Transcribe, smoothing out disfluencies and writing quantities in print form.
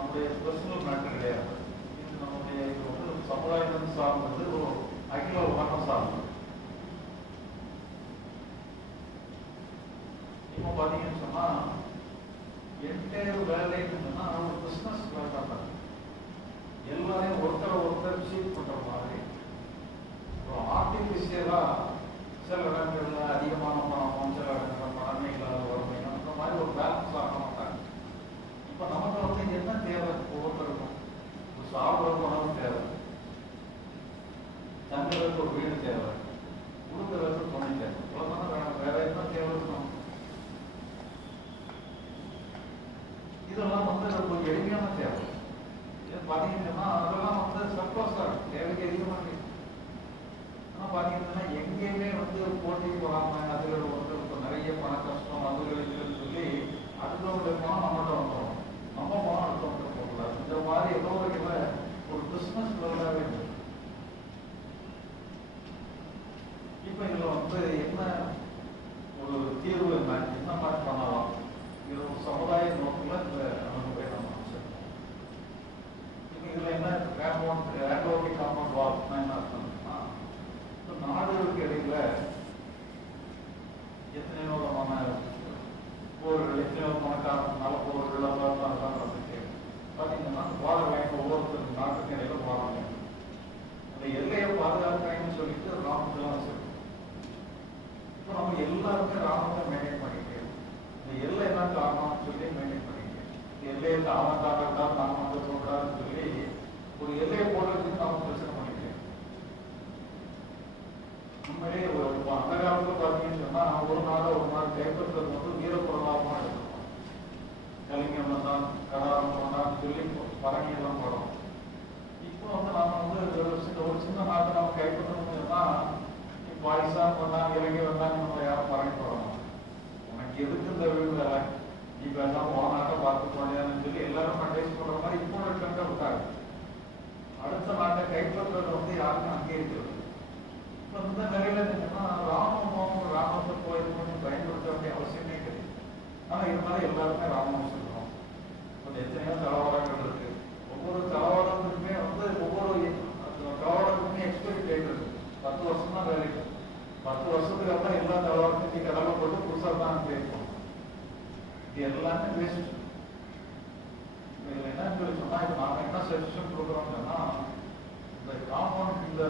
நம்முடைய personal matter கிடையாது. இது நம்முடைய இது வந்து சமுதாயம் சார்ந்தது, ஒரு அகில உலகம் சார்ந்தது. இப்போ பார்த்தீங்கன்னு சொன்னா என்டையர் வேலைன்னு சொன்னா ஒரு பிஸ்னஸ் வேலை. எல்லாரையும் ஒருத்தர் சீட் பண்ற மாதிரி ஒரு ஆர்டிபிஷியலா சில இடங்கள்ல அதிகமான பணமும் சில இடங்கள்ல பணமே இல்லாத வறுமையும் அந்த மாதிரி ஒரு பேலன்ஸ் ஆக மாட்டாங்க. இப்ப நமக்கு வந்து என்ன தேவை? ஒவ்வொருத்தருக்கும் ஒரு சாப்பிட்றதுக்கு உணவு தேவை, தங்குறதுக்கு ஒரு வீடு தேவை, கொடுக்கறதுக்கு துணை தேவை. இவ்வளவுதானே வேணும். வேற என்ன தேவை இருக்கும்? இதெல்லாம் வந்து கொஞ்சம் எளிமையான தேவை. பாத்தீங்கன்னா அதெல்லாம் வந்து சர்ப்ளஸா இருக்கு, தேவைக்கு அதிகமாக இருக்கு. ஆனா பாத்தீங்கன்னா எங்கேயுமே வந்து போட்டி போடாம அதுல வந்து இப்போ நிறைய பண கஷ்டம் அதுகள் இதுன்னு சொல்லி அடுத்தவங்களுடைய பணம் நம்மகிட்ட வந்துடும், நம்ம பணம் அடுத்தவங்க போகக்கூடாது. இந்த மாதிரி ஏதோ ஒரு பிசினஸ் லெவலாகவே இருக்கு. இப்ப இதுல வந்து என்ன ஒரு தீர்வு என்ன மாதிரி பண்ணலாம்? இது ஒரு சமுதாய நோக்கில் இந்த அணுகுமுறை நம்ம இதுல என்ன ரேண்டோமி காம்பவுண்ட் வால்னா என்ன அர்த்தம்னா, நாடுகளுக்கு இடையில எத்தனையோ விதமான போர்கள், எத்தனையோ விதமான போர்கள் அதெல்லாம் நடந்துச்சு. பார்த்தீங்கன்னா வாரம் வேணும், ஒவ்வொருத்தர் நாட்டுக்கு இடையில வாரம் வேணும். அந்த எல்லையை பாதுகாக்கணும்னு சொல்லிட்டு ராணுவத்தெல்லாம் வச்சிருக்கோம். இப்போ நம்ம எல்லாருமே ராணுவத்தை மெயின்டைன் பண்ணிக்கிறோம். இந்த எல்லை என்ன காரணம்னு சொல்லி மெயின்டைன் பண்ணிக்கிறோம். எல்லையை தாமதாகட்டா தாமத சொல்றாருன்னு சொல்லி ஒரு எல்லையை போடுறதுக்கு நாம பிரச்சனை பண்ணிக்கிறேன். உண்மையிலே அந்த காலத்துல பாத்தீங்கன்னு சொன்னா ஒரு நாள் கைப்பற்றது வந்து வீரப்பொருளாகமா எடுத்துருக்கோம். கலிங்கம் வந்தான், கடாரம் வந்தான்னு சொல்லி பரங்கி எல்லாம் போடுறோம். இப்போ வந்து நாம வந்து ஒரு சின்ன நாட்டை நம்ம கைப்பற்றணும்னு சொன்னா பாய்சா வந்தான், இலங்கை வந்தான்னு நம்ம யாரும் பரங்கி போடணும். உனக்கு எதுக்கு இந்த வீடு வேலை, நீ பேசாம போனாட்ட பார்த்து போனியான்னு சொல்லி எல்லாரும் அட்வைஸ் பண்ற மாதிரி இப்போ ஒரு ட்ரெண்டை விட்டாங்க. அடுத்த நாட்டை கைப்பற்றுறது வந்து யாருக்கும் அங்கீகரிக்கிறது. இப்போ இந்த நிலையில என்னன்னா ராணுவத்தை போய் கொஞ்சம் பயன்படுத்த வேண்டிய அவசியமே கிடையாது. ஆனா இருந்தாலும் எல்லாருமே ராணுவம் சொல்றோம். கொஞ்சம் எத்தனையோ தளவாடங்கள் இருக்கு. ஒவ்வொரு தளவாடத்துக்குமே வந்து ஒவ்வொரு தளவாடத்துக்குமே எக்ஸ்பைரி டேட் இருக்கு. 10 வருஷம் தான் வேலைக்கு. 10 வருஷத்துக்கு அப்புறம் எல்லா தளவாடத்தையும் கடலை போட்டு புதுசாக தான் பேசணும். இது எல்லாமே வேஸ்ட். இதுல என்ன சொல்லி சொன்னா, இப்ப நாம என்ன சஜஷன் கொடுக்குறோம்னா, இந்த காம்பவுண்ட் இந்த